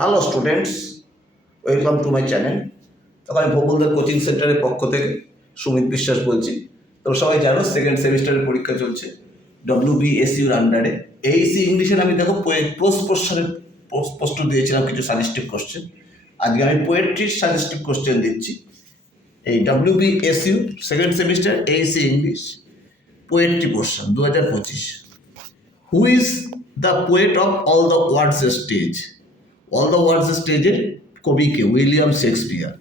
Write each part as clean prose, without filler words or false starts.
Hello students, welcome to my channel. তখন আমি ভূগোলদের coaching সেন্টারের পক্ষ থেকে সুমিত বিশ্বাস বলছি। তো সবাই জানো সেকেন্ড সেমিস্টারের পরীক্ষা চলছে WBSUর আন্ডারে। এইসি ইংলিশের আমি দেখো প্রশ্ন দিয়েছিলাম কিছু সাজেস্টিভ কোশ্চেন। আজকে আমি পোয়েট্রির সাজেস্টিভ কোশ্চেন দিচ্ছি। এই WBSU second semester AEC English poetry question 2025। Who is the poet of all the world's stage? All the world's স্টেজের কবিকে William Shakespeare.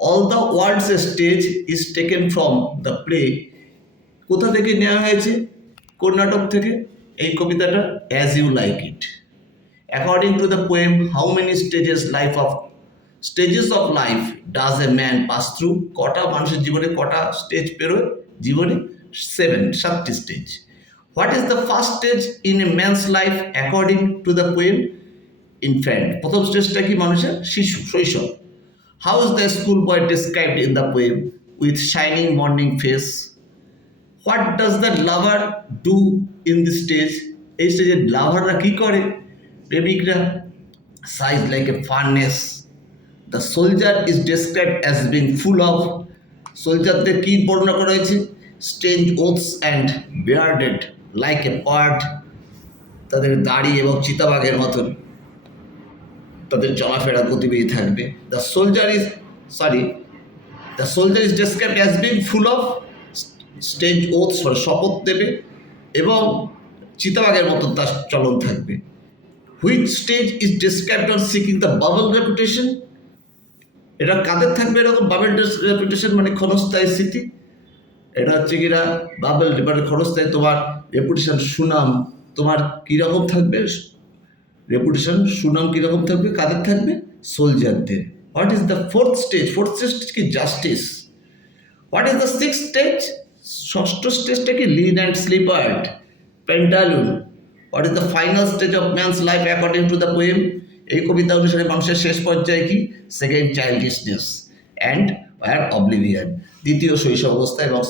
All the world's stage is taken from the play, কোথা থেকে নেওয়া হয়েছে? কোন নাটক থেকে? এই কবিতাটা as you like it. According to the poem, how many stages of life does a man pass through? কটা মানুষের জীবনে কটা স্টেজ পেরোয় জীবনে? 7টি stage. What is the first stage in a man's life according to the poem? Infant. প্রথম স্টেজটা কি মানুষের? শিশু, শৈশব। How is the school boy described in the poem? With shining morning face. What does the lover do in the stage? এই স্টেজে লাভাররা কী করে? প্রেমিকরা। Sighs like a furnace. The soldier is described as being full of. সোলজারদের কী বর্ণনা করা হয়েছে? Strange oaths and bearded like a part. তাদের দাড়ি এবং চিতাবাঘের মতন তাদের চলাফেরা গতিবিধি থাকবে। The soldier is described as being full of স্টেঞ্জ oaths, শপথ দেবে এবং চিতাবাঘের মতন তার চলন থাকবে। Which stage is described on seeking the bubble reputation? এটা কাদের থাকবে এরকম বাবল রেপুটেশন, মানে ক্ষণস্থায়ী স্মৃতি? এটা হচ্ছে কিনা বাবল মানে ক্ষণস্থায়ী তোমার রেপুটেশন, সুনাম তোমার কীরকম থাকবে? রেপুটেশন, সুনাম কীরকম থাকবে? কাদের থাকবে? সোলজারদের। What is the fourth stage? Fourth stage কি? Justice. What is the six stage? ষষ্ঠ স্টেজটা কি? Lean and slippered, pantaloon. What is the final stage of man's life according to the poem? এই কবিতা অনুসারে মানুষের শেষ পর্যায়ে কি? সেকেন্ড চাইল্ডিশনেস অ্যান্ড অবলিভিয়ান, দ্বিতীয় শৈশব অবস্থা এবং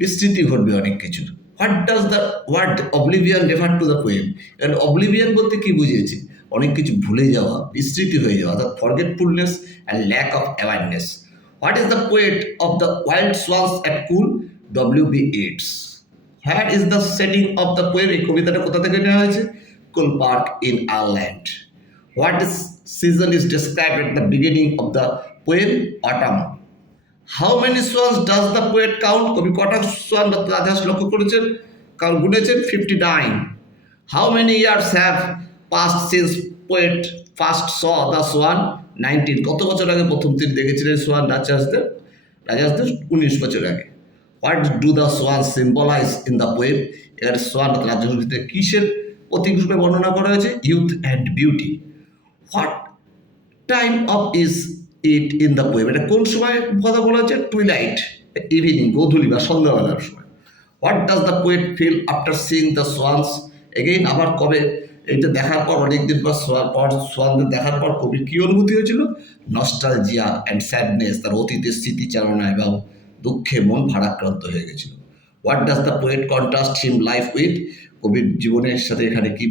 বিস্মৃতি ঘটবে অনেক কিছুর। What does the word oblivion refer to the poem? কারণ অবলিভিয়ান বলতে কি বুঝিয়েছে? অনেক কিছু ভুলে যাওয়া, বিস্মৃতি হয়ে যাওয়া, অর্থাৎ forgetfulness and lack of awareness. What is the poet of the wild swans at Coole? WB Yeats. What is the setting of the poem? এই কবিতাটা কোথা থেকে নেওয়া হয়েছে? Coole Park in Ireland. What is season is described at the beginning of the poem? Autumn. How many swans does the poet count? কবি কটা swan রাজহাঁস লক্ষ্য করেছেন, কারণ গুনেছেন? 59. How many years have passed since poet first saw the swan? 19. কত বছর আগে প্রথম তিনি দেখেছিলেন সোয়ান রাজহাঁসদের? 19 বছর আগে। What do the swan symbolize in the poem? এখানে সোয়ান রাজহাঁসদের কিসের প্রতীক রূপে বর্ণনা করা হয়েছে? Youth and beauty. What time of is it in the poem? এটা কোন সময় কথা বলা হচ্ছে? টুইলাইট, ইভিনিং, গোধূলি বা সন্ধ্যাবেলার সময়। What does the poet feel after seeing the swans? Again, আবার কবে এটা দেখার পর, অনেকদিন পর সোয়ানদের দেখার পর কবির কী অনুভূতি হয়েছিল? নস্টালজিয়া অ্যান্ড স্যাডনেস, তার অতীতের স্মৃতিচারণা এবং দুঃখে মন ভারাক্রান্ত হয়ে গেছিল। What does the poet contrast him life with? কবির জীবনের সাথে এখানে কি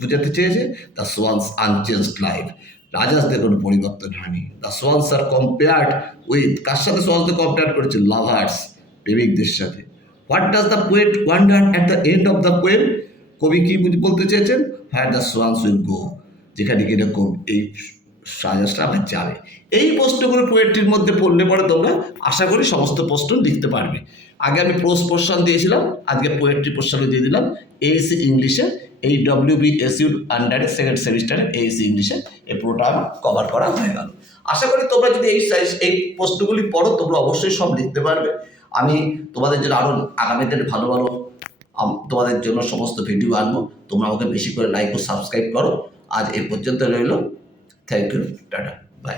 বুঝাতে চেয়েছে? দ্য সোয়ান্স আনচেঞ্জড লাইফ, রাজহাঁসদের কোনো পরিবর্তন হয়নি। The swans are compared with, কার সাথে সোয়ান্সদের কম্পেয়ার করেছে? লাভার্স, প্রেমিকদের সাথে। What does the poet wonder at the end of the poem? কবি কি বলতে চেয়েছেন? Where the swans will go, যেখানে কিরকম এই রাজহাঁসটা আবার যাবে। এই প্রশ্নগুলো পোয়েট্রির মধ্যে পড়লে পরে তোমরা আশা করি সমস্ত প্রশ্ন লিখতে পারবে। আগে আমি পোর্শন দিয়েছিলাম, আজকে পোয়েট্রি পোর্শনে দিয়ে দিলাম। এইসি ইংলিশে এই WBSUর আন্ডারে সেকেন্ড সেমিস্টারে এইসি ইংলিশে এই পুরোটা আমার কভার করা হয়ে গেল। আশা করি তোমরা যদি এই প্রশ্নগুলি পড়ো তোমরা অবশ্যই সব লিখতে পারবে। আমি তোমাদের জন্য আরও আগামী দিনে ভালো ভালো তোমাদের জন্য সমস্ত ভিডিও আনবো। তোমরা আমাকে বেশি করে লাইক ও সাবস্ক্রাইব করো। আজ এই পর্যন্ত রইল। Thank you, tata, by.